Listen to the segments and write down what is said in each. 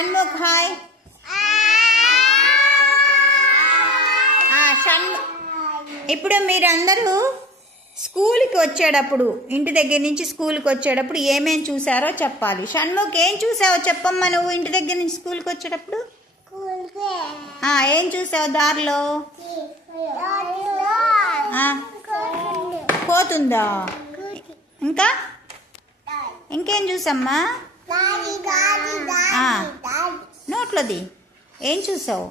Shanmukh hi. ఇప్పుడు మీరందరూ స్కూల్కి వచ్చేటప్పుడు, ఇంటి దగ్గర నుంచి స్కూల్కి వచ్చేటప్పుడు ఏమేం చూసారో చెప్పాలి. షణ్ముఖ్ ఏం చూసావో చెప్పమ్మా. నువ్వు ఇంటి దగ్గర నుంచి స్కూల్కి వచ్చేటప్పుడు ఏం చూసావు దారిలో? పోతుందా? ఇంకా ఇంకేం చూసమ్మా? నోట్లోది ఏం చూసావు?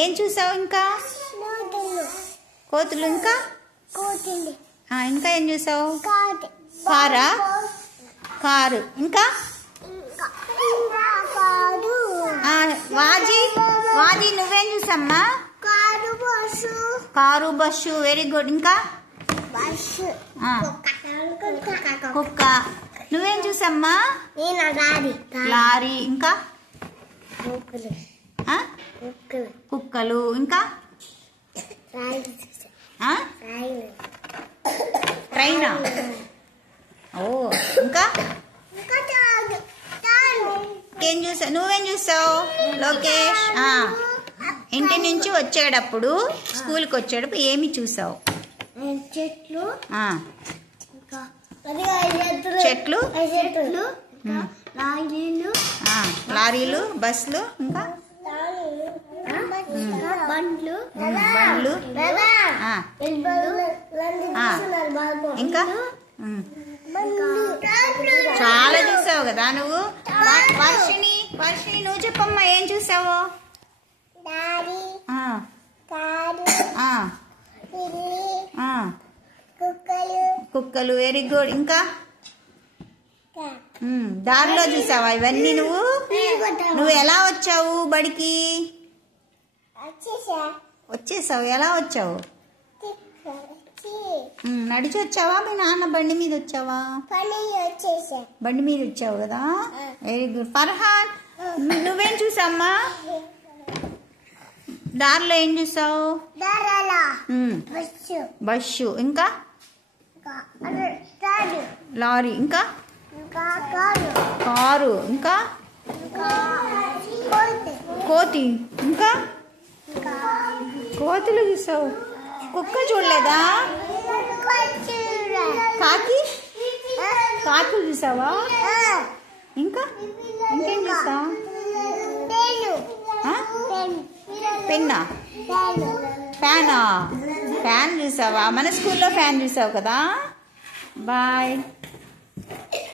ఏం చూసావు? ఇంకా కోతులు. ఇంకా ఇంకా ఏం చూసావు? కారు. ఇంకా వాజీ నువ్వేం చూసమ్మా? Car bus. Very good. ఇంకా కుక్క. నువ్వేం చూసమ్మా? లారీ. ఇంకా కుక్కలు. ఇంకా ట్రైనా? ఓ ఇంకా ఏం చూసావు? నువ్వేం చూసావు లోకేష్? ఇంటి నుంచి వచ్చేటప్పుడు, స్కూల్కి వచ్చేటప్పుడు ఏమి చూసావు? చెట్లు, లారీలు, బస్సులు. ఇంకా బండ్లు. ఇంకా చాలా చూసావు కదా నువ్వు. వర్షిణి నువ్వు చెప్పమ్మా ఏం చూసావు? కుక్కలు. Very good. ఇంకా దారిలో చూసావా ఇవన్నీ? నువ్వు ఎలా వచ్చావు బడికి? వచ్చేసావు. ఎలా వచ్చావు? నడిచి వచ్చావా? మీ నాన్న బండి మీద వచ్చావా? బండి మీద వచ్చావు కదా. Very good. ఫర్హాన్ నువ్వేం చూసామ్మా? దారిలో ఏం చూసావు? బస్సు. ఇంకా లారీ. ఇంకా కారు. ఇంకా కోతి. ఇంకా కోతులు చూసావు. కుక్క చూడలేదా? కాకి చూసావా? ఇంకా ఇంకేం చూసావు? పెన్నా? ఫ్యాన్ చూసావా? మన స్కూల్లో ఫ్యాన్ చూసావు కదా. బాయ్.